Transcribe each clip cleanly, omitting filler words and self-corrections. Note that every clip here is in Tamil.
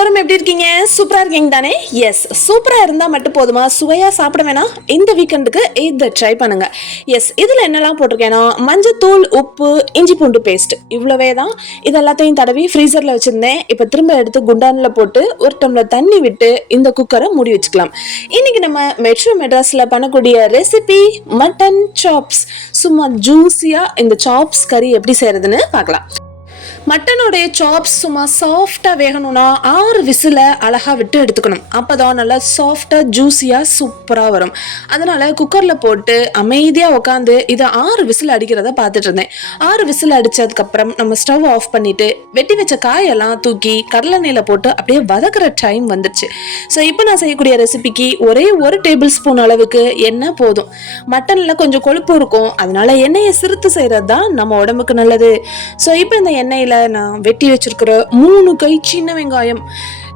எல்லோரும் எப்படி இருக்கீங்க? சூப்பரா இருக்கீங்க தானே? எஸ், சூப்பரா இருந்தா மட்டும் போதுமா? சுவையா சாப்பிட வேணாம்? இந்த வீக்கெண்டுக்கு இதை ட்ரை பண்ணுங்க. எஸ், இதுல என்னெல்லாம் போட்டிருக்கேன்னா மஞ்சத்தூள், உப்பு, இஞ்சி பூண்டு பேஸ்ட், இவ்வளவே தான். இது எல்லாத்தையும் தடவி ஃப்ரீசர்ல வச்சிருந்தேன். இப்போ திரும்ப எடுத்து குண்டான்ல போட்டு ஒரு டம்ளர் தண்ணி விட்டு இந்த குக்கரை மூடி வச்சுக்கலாம். இன்னைக்கு நம்ம மெட்ரோ மெட்ராஸ்ல பண்ணக்கூடிய ரெசிபி மட்டன் சாப்ஸ். சும்மா ஜூஸியா இந்த சாப்ஸ் கறி எப்படி செய்யறதுன்னு பார்க்கலாம். மட்டனுடைய சாப்ஸ் சும்மா சாஃப்டாக வேகணும்னா 6 விசில அழகாக விட்டு எடுத்துக்கணும். அப்போ தான் நல்லா சாஃப்டாக ஜூஸியாக சூப்பராக வரும். அதனால் குக்கரில் போட்டு அமைதியாக உட்காந்து இதை 6 விசில் அடிக்கிறத பார்த்துட்டு இருந்தேன். 6 விசில் அடித்ததுக்கப்புறம் நம்ம ஸ்டவ் ஆஃப் பண்ணிவிட்டு வெட்டி வச்ச காயெல்லாம் தூக்கி கடலெண்ணெயில் போட்டு அப்படியே வதக்கிற டைம் வந்துடுச்சு. ஸோ இப்போ நான் செய்யக்கூடிய ரெசிபிக்கு ஒரே 1 டேபிள் ஸ்பூன் அளவுக்கு எண்ணெய் போதும். மட்டனில் கொஞ்சம் கொழுப்பு இருக்கும், அதனால எண்ணெயை சிறுத்து செய்கிறது தான் நம்ம உடம்புக்கு நல்லது. ஸோ இப்போ இந்த எண்ணெயில் நான் வெட்டி வச்சிருக்கிற 3 கை சின்ன வெங்காயம்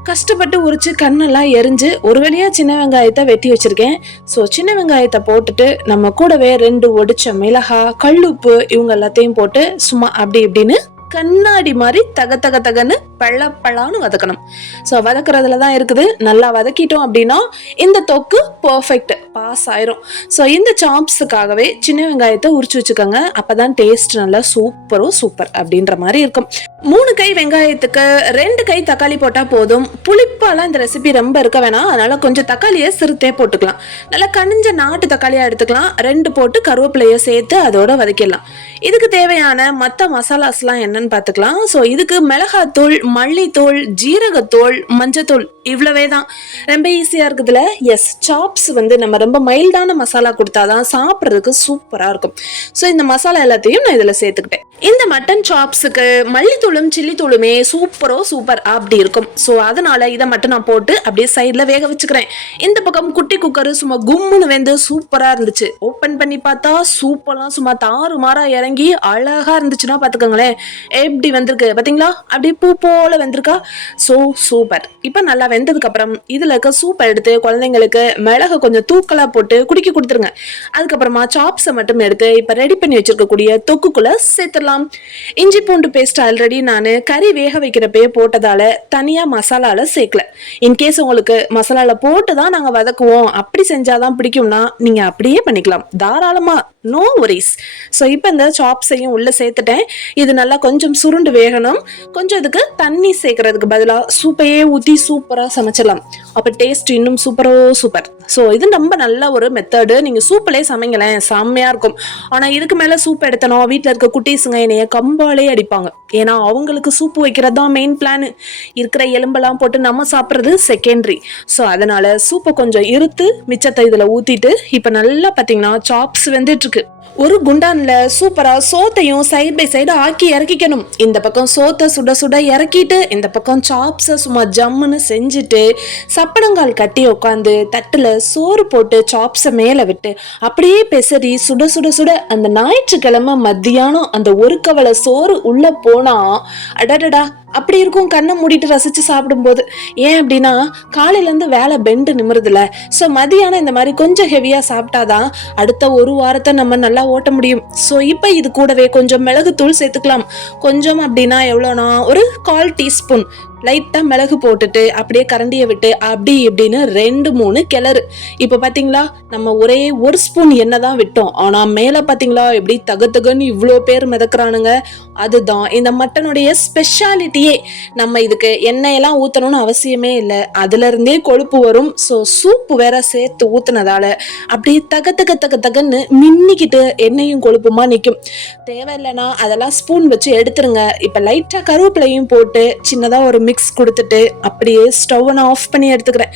கஷ்டப்பட்டு உரிச்சு கண்ணெல்லாம் எரிஞ்சு ஒரு வழியா சின்ன வெங்காயத்தை வெட்டி வச்சிருக்கேன். ஸோ சின்ன வெங்காயத்தை போட்டுட்டு நம்ம கூடவே 2 ஒடிச்ச மிளகாய், கல்லுப்பு இவங்க எல்லாத்தையும் போட்டு சும்மா அப்படி இப்படின்னு கண்ணாடி மாதிரி தக தக தகன்னு பழப்பழான்னு வதக்கணும். ஸோ வதக்குறதுல தான் இருக்குது. நல்லா வதக்கிட்டோம் அப்படின்னா இந்த தொக்கு பர்ஃபெக்ட் பாஸ் ஆயிரும். ஸோ இந்த சாப்ஸுக்காகவே சின்ன வெங்காயத்தை உரிச்சு வச்சுக்கோங்க. அப்பதான் டேஸ்ட் நல்லா சூப்பர் அப்படின்ற மாதிரி இருக்கும். 3 கை வெங்காயத்துக்கு 2 கை தக்காளி போட்டா போதும். புளிப்பாலாம் இந்த ரெசிபி ரொம்ப இருக்க வேணாம், அதனால கொஞ்சம் தக்காளியை சிறுத்தே போட்டுக்கலாம். நல்லா கனிஞ்ச நாட்டு தக்காளியா எடுத்துக்கலாம். 2 போட்டு கருவேப்பிலையை சேர்த்து அதோட வதக்கிடலாம். இதுக்கு தேவையான மற்ற மசாலாஸ்லாம் என்னன்னு பார்த்துக்கலாம். ஸோ இதுக்கு மிளகாத்தூள், மல்லித்தூள், ஜீரகத்தூள், மஞ்சத்தூள் இவ்வளவே தான். ரொம்ப ஈஸியா இருக்குதுல. எஸ், சாப்ஸ் நம்ம ரொம்ப மைல்டான மசாலா கொடுத்தாதான் சாப்பிட்றதுக்கு சூப்பரா இருக்கும். ஸோ இந்த மசாலா எல்லாத்தையும் நான் இதுல சேர்த்துக்கிட்டேன். இந்த மட்டன் சாப்ஸுக்கு மல்லித்தூளும் சில்லி தூளுமே சூப்பர் அப்படி இருக்கும். ஸோ அதனால இதை மட்டும் நான் போட்டு அப்படியே சைடில் வேக வச்சுக்கிறேன். இந்த பக்கம் குட்டி குக்கரு சும்மா கும்முன்னு வெந்து சூப்பரா இருந்துச்சு. ஓப்பன் பண்ணி பார்த்தா சூப்பர்லாம் சும்மா தாறு மாறா இறங்கி அழகா இருந்துச்சுன்னா பார்த்துக்கோங்களேன். எப்படி வந்திருக்கு பார்த்தீங்களா? அப்படியே பூ போல வெந்திருக்கா. So super. இப்போ நல்லா வெந்ததுக்கு அப்புறம் இதுல இருக்க சூப்பை எடுத்து குழந்தைங்களுக்கு மிளகு கொஞ்சம் தூக்கலா போட்டு குடிக்க கொடுத்துருங்க. அதுக்கப்புறமா சாப்ஸை மட்டும் எடுத்து இப்போ ரெடி பண்ணி வச்சிருக்கக்கூடிய தொக்குக்குள்ள சேர்த்துடலாம். இஞ்சி பூண்டு பேஸ்ட் ஆல்ரெடி நான் கறி வேக வைக்கிறப்பே போட்டதால தனியா மசாலால சேர்க்கல. இன்கேஸ் உங்களுக்கு மசாலால போட்டு தான் நாங்க வதக்குவோம், அப்படி செஞ்சாதான் பிடிக்கும்னா நீங்க அப்படியே பண்ணிக்கலாம் தாராளமா, நோ வரிஸ். ஸோ இப்போ இந்த சாப்ஸையும் உள்ள சேர்த்துட்டேன். இது நல்லா கொஞ்சம் சுருண்டு வேகணும். கொஞ்சம் இதுக்கு தண்ணி சேர்க்கறதுக்கு பதிலாக சூப்பையே ஊற்றி சூப்பராக சமைச்சிடலாம். அப்போ டேஸ்ட் இன்னும் சூப்பர். ஸோ இது ரொம்ப நல்ல ஒரு மெத்தடு. நீங்கள் சூப்பிலே சமைங்களேன், செம்மையாக இருக்கும். ஆனால் இதுக்கு மேலே சூப் எடுத்தனோம் வீட்டில் இருக்க குட்டீஸுங்க என்னைய கம்பாலே அடிப்பாங்க. ஏன்னா அவங்களுக்கு சூப்பு வைக்கிறது தான் மெயின் பிளான். இருக்கிற எலும்பெல்லாம் போட்டு நம்ம சாப்பிட்றது செகண்டரி. ஸோ அதனால சூப்பை கொஞ்சம் இருத்து மிச்சத்தை இதில் ஊற்றிட்டு இப்போ நல்லா பார்த்தீங்கன்னா சாப்ஸ் வெந்துட்டு இருக்கு. ஒரு குண்டான்ல சூப்பரா சோத்தையும் சைட் பை சைடு ஆக்கி இறக்கிக்கணும். இந்த பக்கம் சோத்தை சுட இறக்கிட்டு இந்த பக்கம் சாப்ஸை சும்மா ஜம்முன்னு செஞ்சுட்டு சப்பனங்கால் கட்டி உட்காந்து தட்டுல சோறு போட்டு சாப்ஸை மேல விட்டு அப்படியே பெசரி சுட அந்த ஞாயிற்றுக்கிழமை மத்தியானம் அந்த ஒரு கவலை சோறு உள்ள போனா அடடடா அப்படி இருக்கும். கண்ணை மூடிட்டு ரசிச்சு சாப்பிடும்போது. ஏன் அப்படின்னா காலையில இருந்து வேலை பெண்டு நிமிருதுல. ஸோ மதியானம் இந்த மாதிரி கொஞ்சம் ஹெவியா சாப்பிட்டாதான் அடுத்த ஒரு வாரத்தை நம்ம நல்லா ஓட்ட முடியும். ஸோ இப்போ இது கூடவே கொஞ்சம் மிளகுத்தூள் சேர்த்துக்கலாம். கொஞ்சம் அப்படின்னா எவ்வளோனா ஒரு 1/4 டீஸ்பூன் லைட்டா மிளகு போட்டுட்டு அப்படியே கரண்டியை விட்டு அப்படி இப்படின்னு 2-3 கிளறு. இப்ப பாத்தீங்களா நம்ம ஒரே 1 ஸ்பூன் எண்ணெய் தான் விட்டோம். ஆனா மேல பாத்தீங்களா எப்படி தகன்னு இவ்வளோ பேர் மிதக்குறானுங்க. அதுதான் இந்த மட்டனுடைய ஸ்பெஷாலிட்டியே. நம்ம இதுக்கு எண்ணெயெல்லாம் ஊத்தணும்னு அவசியமே இல்லை, அதுல இருந்தே கொழுப்பு வரும். ஸோ சூப்பு வேற சேர்த்து ஊத்துனதால அப்படியே தகன்னு மின்னிக்கிட்டு எண்ணெயும் கொழுப்புமா நிற்கும். தேவையில்லைன்னா அதெல்லாம் ஸ்பூன் வச்சு எடுத்துருங்க. இப்ப லைட்டா கருவேப்பிலையும் போட்டு சின்னதா ஒரு மிக்ஸ் கொடுத்துட்டு அப்படியே ஸ்டவ் நான் ஆஃப் பண்ணி எடுத்துக்கிறேன்.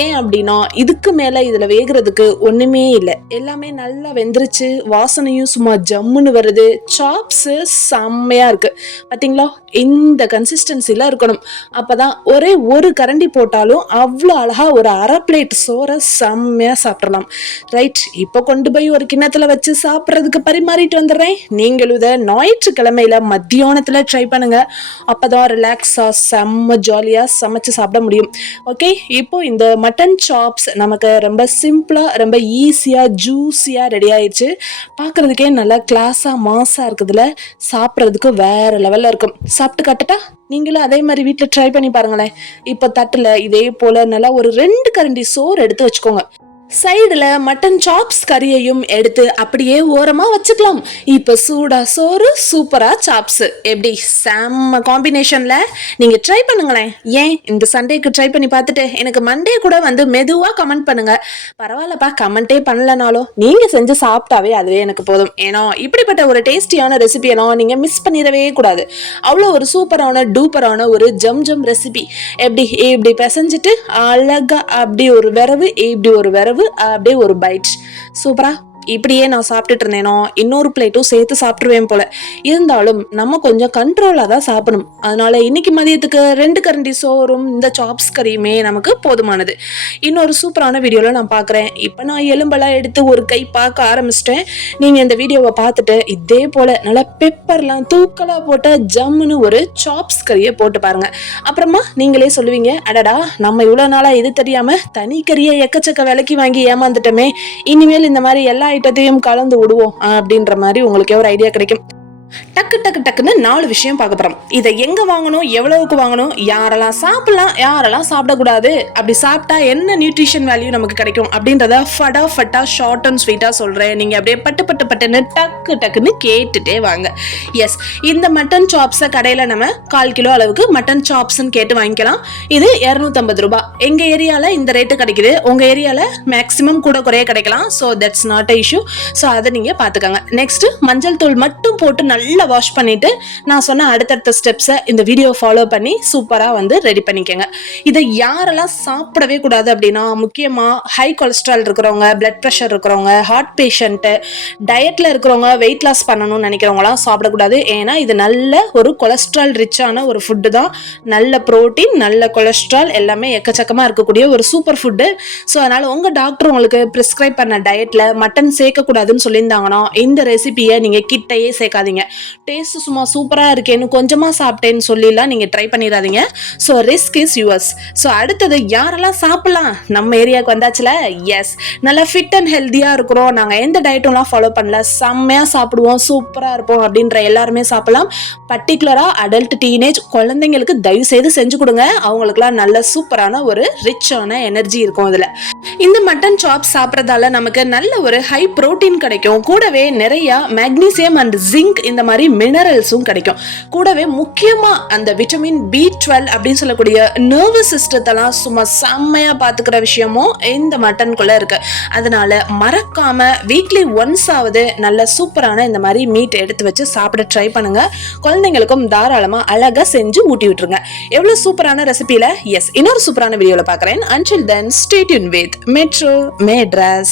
ஏன் அப்படின்னா இதுக்கு மேல இதுல வேகிறதுக்கு ஒண்ணுமே இல்லை. எல்லாமே நல்லா வெந்துருச்சு. வாசனையும் சும்மா ஜம்முன்னு வருது. சாப்ஸ் செம்மையா இருக்கு. பாத்தீங்களா? இந்த கன்சிஸ்டன்சில இருக்கணும். அப்பதான் ஒரே ஒரு கரண்டி போட்டாலும் அவ்வளோ அழகா ஒரு 1/2 பிளேட் சோறை செம்மையா சாப்பிடலாம். ரைட், இப்போ கொண்டு போய் ஒரு கிண்ணத்துல வச்சு சாப்பிட்றதுக்கு பரிமாறிட்டு வந்துடுறேன். நீங்களும் இதை ஞாயிற்றுக்கிழமையில மத்தியானத்துல ட்ரை பண்ணுங்க. அப்பதான் ரிலாக்ஸா செம்ம செம்ம ஜாலியாக சமைச்சு சாப்பிட முடியும். ஓகே, இப்போ இந்த மட்டன் சாப்ஸ் நமக்கு ரொம்ப சிம்பிளாக ரொம்ப ஈஸியாக ஜூஸியாக ரெடி ஆயிடுச்சு. பார்க்குறதுக்கே நல்லா கிளாஸாக மாஸாக இருக்குதுல, சாப்பிட்றதுக்கு வேற லெவலில் இருக்கும். சாப்பிட்டு காட்டுட்டா? நீங்களும் அதே மாதிரி வீட்டில் ட்ரை பண்ணி பாருங்களேன். இப்போ தட்டில் இதே போல் நல்லா ஒரு 2 கரண்டி சோறு எடுத்து வச்சுக்கோங்க. சைடுல மட்டன் சாப்ஸ் கறியையும் எடுத்து அப்படியே ஓரமா வச்சுக்கலாம். இப்ப சூடா சோறு, சூப்பரா சாப்ஸ். எப்படி செம்ம காம்பினேஷன்ல? நீங்க ட்ரை பண்ணுங்களேன். ஏன் இந்த சண்டேக்கு ட்ரை பண்ணி பார்த்துட்டு எனக்கு மண்டே கூட வந்து மெதுவா கமெண்ட் பண்ணுங்க. பரவாயில்லப்பா, கமெண்டே பண்ணலனாலும் நீங்க செஞ்சு சாப்பிட்டாவே அதுவே எனக்கு போதும். ஏன்னா இப்படிப்பட்ட ஒரு டேஸ்டியான ரெசிபியெல்லாம் நீங்க மிஸ் பண்ணிடவே கூடாது. அவ்வளோ ஒரு சூப்பரான டூப்பரான ஒரு ஜம் ரெசிபி. எப்படி பிசைஞ்சிட்டு அழகா அப்படி ஒரு விரவு, இப்படி ஒரு விரவு, அப்படியே ஒரு பைட். சூப்பரா இப்படியே நான் சாப்பிட்டுட்டு இருந்தேனோ இன்னொரு பிளேட்டும் சேர்த்து சாப்பிட்டுருவேன் போல. இருந்தாலும் நம்ம கொஞ்சம் கண்ட்ரோலாக தான் சாப்பிடணும். அதனால இன்னைக்கு மதியத்துக்கு 2 கரண்டி சோறும் இந்த சாப்ஸ் கறியுமே நமக்கு போதுமானது. இன்னொரு சூப்பரான வீடியோவில் நான் பார்க்குறேன். இப்போ நான் எலும்பெல்லாம் எடுத்து ஒரு கை பார்க்க ஆரம்பிச்சிட்டேன். நீங்கள் இந்த வீடியோவை பார்த்துட்டு இதே போல் நல்லா பெப்பர்லாம் தூக்கலாக போட்ட ஜம்முன்னு ஒரு சாப்ஸ் கறியை போட்டு பாருங்க. அப்புறமா நீங்களே சொல்லுவீங்க, அடடா நம்ம இவ்வளோ நாளாக இது தெரியாமல் தனி கறியை எக்கச்சக்க விலைக்கு வாங்கி ஏமாந்துட்டோமே, இனிமேல் இந்த மாதிரி எல்லா ஐட்டத்தையும் கலந்து விடுவோம் அப்படின்ற மாதிரி உங்களுக்கே ஒரு ஐடியா கிடைக்கும். டக்குன்னு 4 விஷயம் பார்க்க போறோம். இதை எங்க வாங்கணும், எவ்வளவுக்கு வாங்கணும், யாரெல்லாம் சாப்பிடலாம், யாரெல்லாம் சாப்பிடக்கூடாது, அப்படி சாப்பிட்டா என்ன நியூட்ரிஷன் வேல்யூ நமக்கு கிடைக்கும் அப்படின்றத ஃபட்டா ஷார்ட் அண்ட் ஸ்வீட்டா சொல்றேன். நீங்க அப்படியே பட்டுன்னு டக்குன்னு கேட்டுட்டே வாங்க. எஸ், இந்த மட்டன் சாப்ஸை கடையில நம்ம 1/4 கிலோ அளவுக்கு மட்டன் சாப்ஸ்ன்னு கேட்டு வாங்கிக்கலாம். இது 250 ரூபாய். எங்க ஏரியால இந்த ரேட்டு கிடைக்குது. உங்க ஏரியால மேக்சிமம் கூட குறைய கிடைக்கலாம். So that's not a issue. So அதை நீங்க பாத்துக்கோங்க. நெக்ஸ்ட், மஞ்சள் தூள் மட்டும் போட்டு நல்லா வாஷ் பண்ணிட்டு நான் சொன்ன அடுத்தடுத்த ஸ்டெப்ஸை இந்த வீடியோ ஃபாலோ பண்ணி சூப்பரா வந்து ரெடி பண்ணிக்கங்க. இதை யாரெல்லாம் சாப்பிடவே கூடாது அப்படின்னா, முக்கியமா ஹை கொலஸ்ட்ரால் இருக்கிறவங்க, பிளட் ப்ரெஷர் இருக்கிறவங்க, ஹார்ட் பேஷண்ட், டயட்ல இருக்கிறவங்க, வெயிட் லாஸ் பண்ணணும்னு நினைக்கிறவங்களாம் சாப்பிடக்கூடாது. ஏன்னா இது நல்ல ஒரு கொலஸ்ட்ரால் ரிச்சான ஒரு ஃபுட்டு தான். நல்ல புரோட்டீன், நல்ல கொலஸ்ட்ரால் எல்லாமே எக்கச்சக்கமா இருக்கக்கூடிய ஒரு சூப்பர் ஃபுட்டு. ஸோ அதனால உங்க டாக்டர் உங்களுக்கு பிரிஸ்கிரைப் பண்ண டயட்ல மட்டன் சேர்க்கக்கூடாதுன்னு சொல்லியிருந்தாங்கன்னா இந்த ரெசிபியை நீங்க கிட்டையே சேர்க்காதீங்க. டேஸ்ட் சும்மா சூப்பரா இருக்கேன்னு கொஞ்சமா சாப்பிட்டேன்னு சொல்லிலாம் நீங்க ட்ரை பண்ணிடாதீங்க. So risk is yours. So அடுத்தது யாரெல்லாம் சாப்பிடலாம்? நம்ம ஏரியாவுக்கு வந்தாச்சுல. எஸ், நல்லா ஃபிட் அண்ட் ஹெல்த்தியா இருக்கிறோம், நாங்க எந்த டயட்டும்லாம் ஃபாலோ பண்ணல, செம்மையா சாப்பிடுவோம், சூப்பரா இருப்போம் அப்படின்ற எல்லாருமே சாப்பிடலாம். பர்டிகுலரா அடல்ட், டீனேஜ் குழந்தைங்களுக்கு தயவு செய்து செஞ்சு கொடுங்க. அவங்களுக்குலாம் நல்ல சூப்பரான ஒரு ரிச்சான எனர்ஜி இருக்கும் இதுல. இந்த மட்டன் சாப் சாப்பிட்றதால நமக்கு நல்ல ஒரு ஹை புரோட்டீன் கிடைக்கும். கூடவே நிறைய மேக்னீசியம் அண்ட் ஜிங்க் இந்த மாதிரி மினரல்ஸும் கிடைக்கும். கூடவே முக்கியமா அந்த விட்டமின் B12 அப்படின்னு சொல்லக்கூடிய நர்வஸ் சிஸ்டத்தெல்லாம் சும்மா செம்மையா பாத்துக்கிற விஷயமும் இந்த மட்டனுக்குள்ள இருக்கு. அதனால மறக்காம வீக்லி ஒன்ஸ் ஆவது நல்ல சூப்பரான இந்த மாதிரி மீட் எடுத்து வச்சு சாப்பிட ட்ரை பண்ணுங்க. குழந்தைங்களுக்கும் தாராளமா அழகா செஞ்சு ஊட்டி விட்டுருங்க. எவ்வளவு சூப்பரான ரெசிபில. எஸ், இன்னொரு சூப்பரான வீடியோல பாக்குறேன். Until then, stay tuned with Metro Madras.